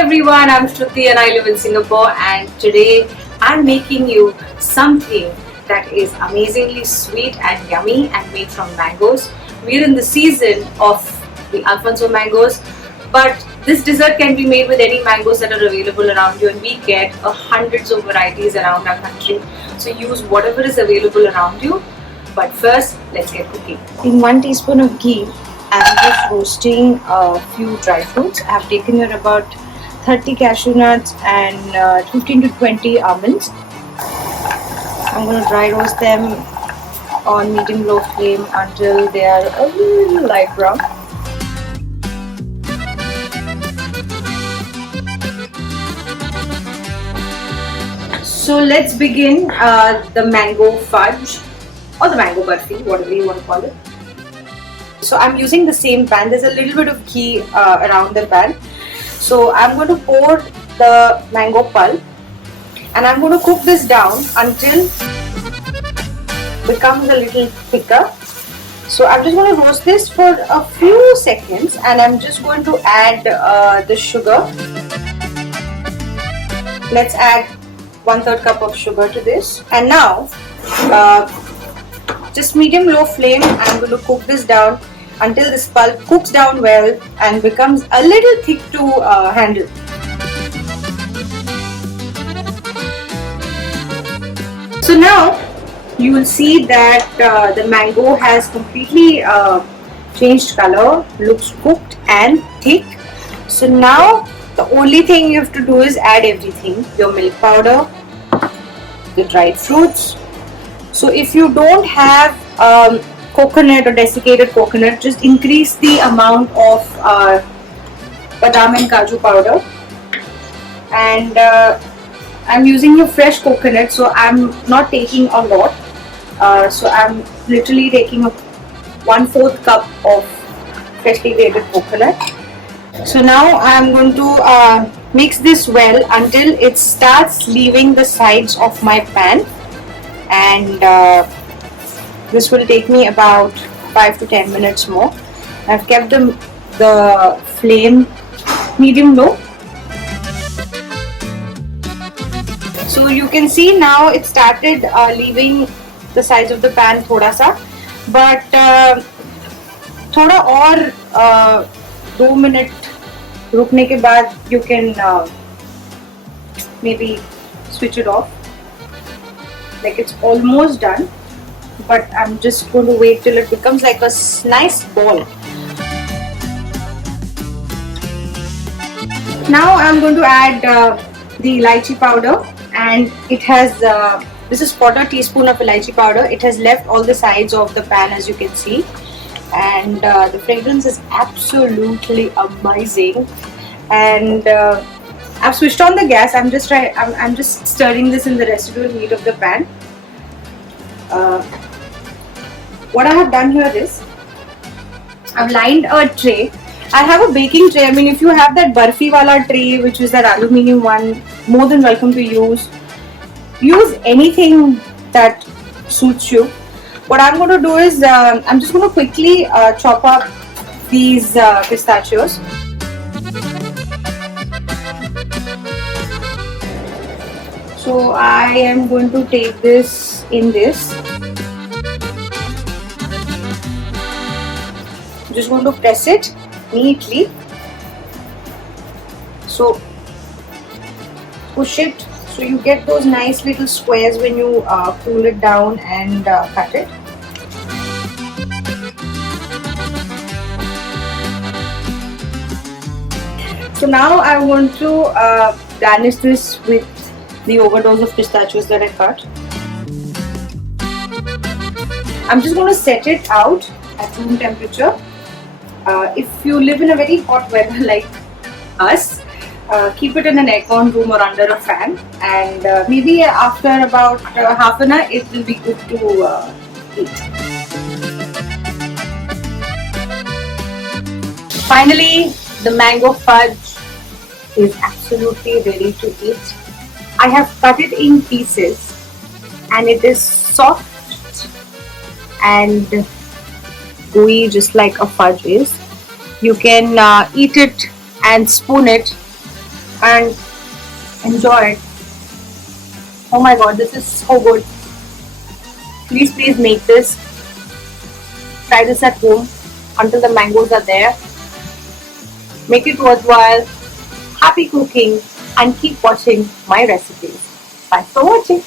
everyone, I'm Shruti and I live in Singapore, and today I'm making you something that is amazingly sweet and yummy and made from mangoes. We're in the season of the Alfonso mangoes, but this dessert can be made with any mangoes that are available around you, and we get hundreds of varieties around our country. So use whatever is available around you. But first, let's get cooking. In 1 teaspoon of ghee, I'm just roasting a few dry fruits. I've taken here about 30 cashew nuts and 15 to 20 almonds. I'm going to dry roast them on medium-low flame until they are a little light brown. So let's begin the mango fudge or the mango barfi, whatever you want to call it. So I'm using the same pan. There's a little bit of ghee around the pan. So I'm going to pour the mango pulp and I'm going to cook this down until it becomes a little thicker. So I'm just going to roast this for a few seconds and I'm just going to add the sugar. Let's add 1/3 cup of sugar to this, and now just medium-low flame, I'm going to cook this down until this pulp cooks down well and becomes a little thick to handle. So now you will see that the mango has completely changed color, looks cooked and thick. So now the only thing you have to do is add everything: your milk powder, the dried fruits. So if you don't have coconut or desiccated coconut, just increase the amount of badam and kaju powder. And I'm using a fresh coconut, so I'm not taking a lot. So I'm literally taking a 1/4 cup of freshly grated coconut. So now I'm going to mix this well until it starts leaving the sides of my pan, and this will take me about 5 to 10 minutes more. I've kept the flame medium low. So you can see now it started leaving the sides of the pan thoda sa, but thoda और 2 minute रुकने के बाद you can maybe switch it off. Like, it's almost done, but I'm just going to wait till it becomes like a nice ball. Now I'm going to add the ealaichi powder, and it has this is 1/4 teaspoon of ealaichi powder. It has left all the sides of the pan, as you can see, and the fragrance is absolutely amazing. And I've switched on the gas. I'm just stirring this in the residual heat of the pan. What I have done here is I've lined a tray. I have a baking tray. I mean, if you have that Barfi wala tray, which is that aluminium one, more than welcome to use. Use anything that suits you. What I'm going to do is I'm just going to quickly chop up these pistachios. So I am going to take this in this. Just going to press it neatly. So push it so you get those nice little squares when you pull it down and cut it. So now I want to garnish this with the overdose of pistachios that I cut. I'm just going to set it out at room temperature. If you live in a very hot weather like us, keep it in an aircon room or under a fan, and maybe after about half an hour it will be good to eat. Finally, the mango fudge is absolutely ready to eat. I have cut it in pieces and it is soft and gooey, just like a fudge is. You can eat it and spoon it and enjoy it. Oh my god, this is so good. Please make this. Try this at home until the mangoes are there. Make it worthwhile. Happy cooking and keep watching my recipes. Bye for watching.